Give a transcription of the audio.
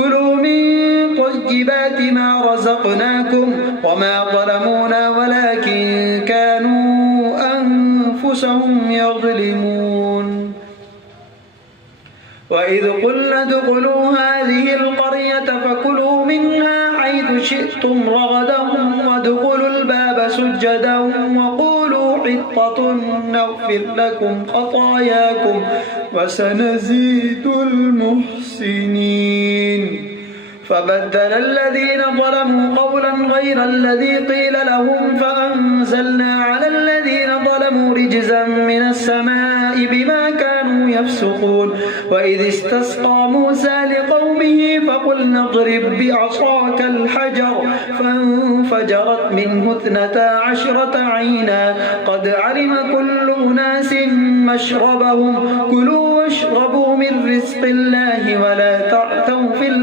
كلوا من طيبات ما رزقناكم وما ظلمونا ولكن كانوا أنفسهم يظلمون. وإذ قلنا ادخلوا هذه القرية فكلوا منها حيث شئتم رغدا وادخلوا الباب سجدا وقولوا حطة نغفر لكم خطاياكم وسنزيد المحسنين. فبدل الذين ظلموا قولا غير الذي قيل لهم فأنزلنا على الذين ظلموا رجزا من السماء بما كانوا يفسقون. وإذ استسقى موسى لقومه فقلنا اضرب بعصاك الحجر فانفجرت منه 12 عينا قد علم كل أناس مشربهم كلوا واشربوا من رزق الله ولا تعثوا في الأرض